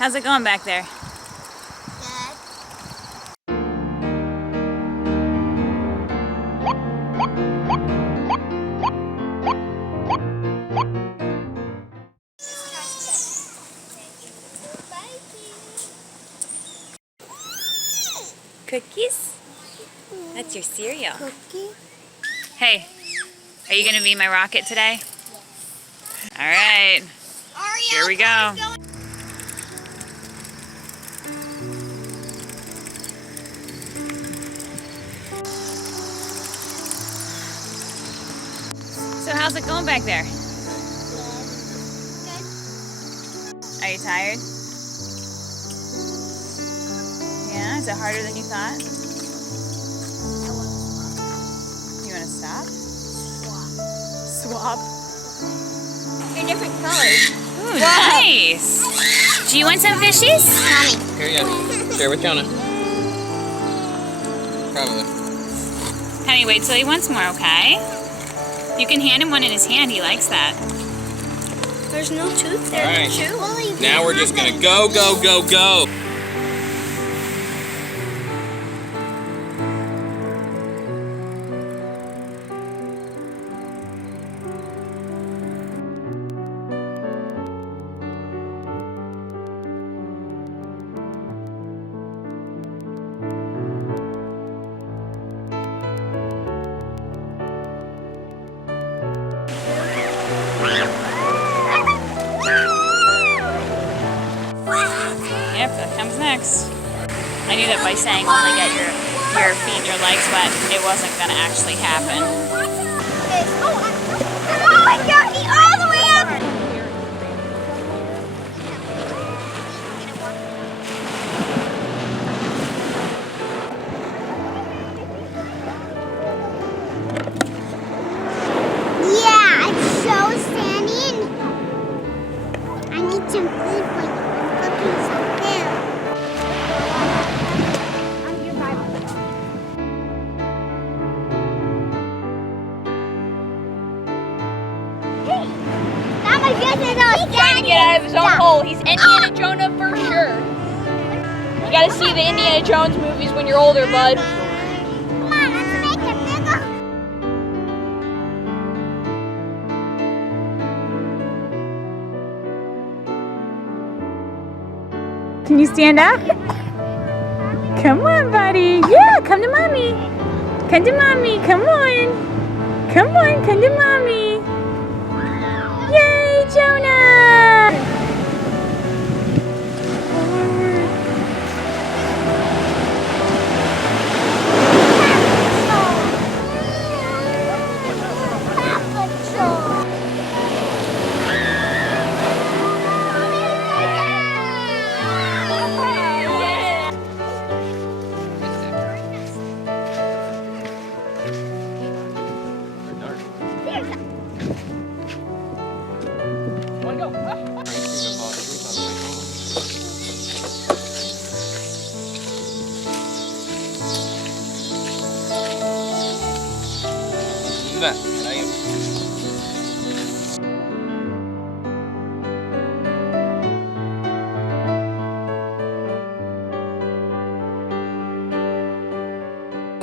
How's it going back there? Good. Cookies? That's your cereal. Cookie? Hey, are you gonna be my rocket today? All right, here we go. So how's it going back there? Good. Are you tired? Yeah, is it harder than you thought? You want to stop? Swap. They're different colors. Ooh, nice. Do you want some fishies? Mommy. Here you go. Share with Jonah. Probably. Honey, wait till he wants more, okay? You can hand him one in his hand. He likes that. There's no tooth there. All right. Chew. Now we're just gonna go, go, go, go. Yep, that comes next. I knew that by saying only get your feet and your legs wet, it wasn't going to actually happen. Oh my God! He all the way up. Yeah, it's so standing. I need some food for you. I'm cooking some food. Hey, now my business is all Trying to get out of his own hole. He's Indiana Jonah for sure. You gotta see the Indiana Jones movies when you're older, bud. Come on, let's make it bigger. Can you stand up? Come on, buddy. Yeah, come to mommy. Come to mommy. Come on. Come on, come to mommy. Yay, Jonah!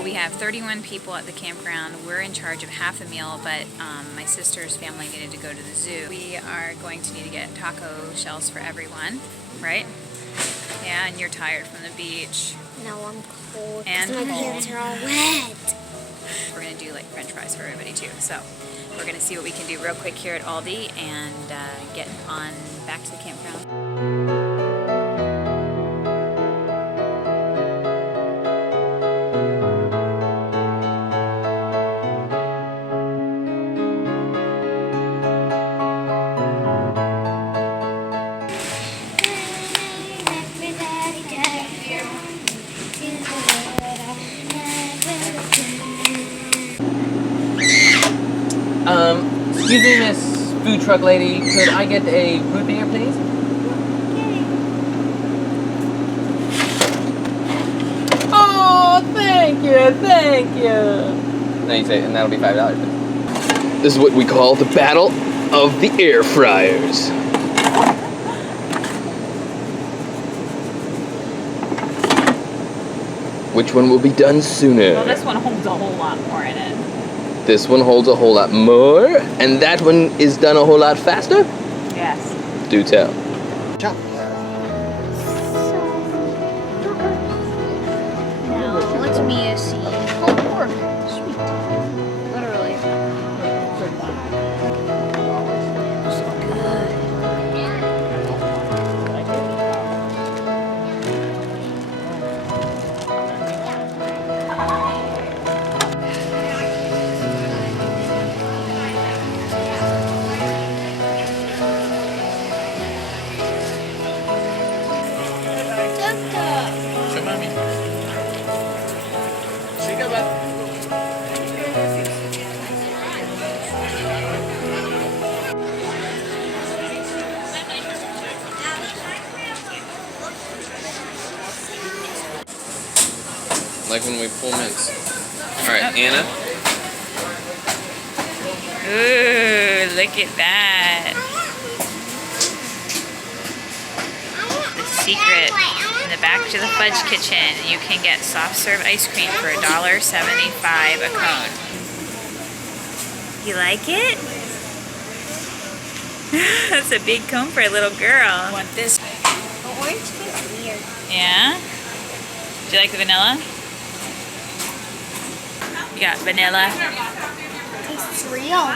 We have 31 people at the campground. We're in charge of half the meal, but my sister's family needed to go to the zoo. We are going to need to get taco shells for everyone, right? Yeah, and you're tired from the beach. No, I'm cold. And my hands are all wet. We're gonna do like French fries for everybody too. So we're gonna see what we can do real quick here at Aldi and get on back to the campground. Excuse me, Miss Food Truck Lady, could I get a root beer, please? Oh, thank you, thank you. Now you say, and that'll be $5. This is what we call the battle of the air fryers. Which one will be done sooner? Well, this one holds a whole lot more in it. This one holds a whole lot more, and that one is done a whole lot faster? Yes. Do tell. Now, let me see. Oh, pork. Sweet. Literally. So good. Like when we pull mints. Alright, Anna. Ooh, look at that. The secret. In the back to the fudge kitchen, you can get soft serve ice cream for $1.75 a cone. You like it? That's a big cone for a little girl. I want this. The orange tastes weird. Yeah? Do you like the vanilla? You got vanilla. It tastes real.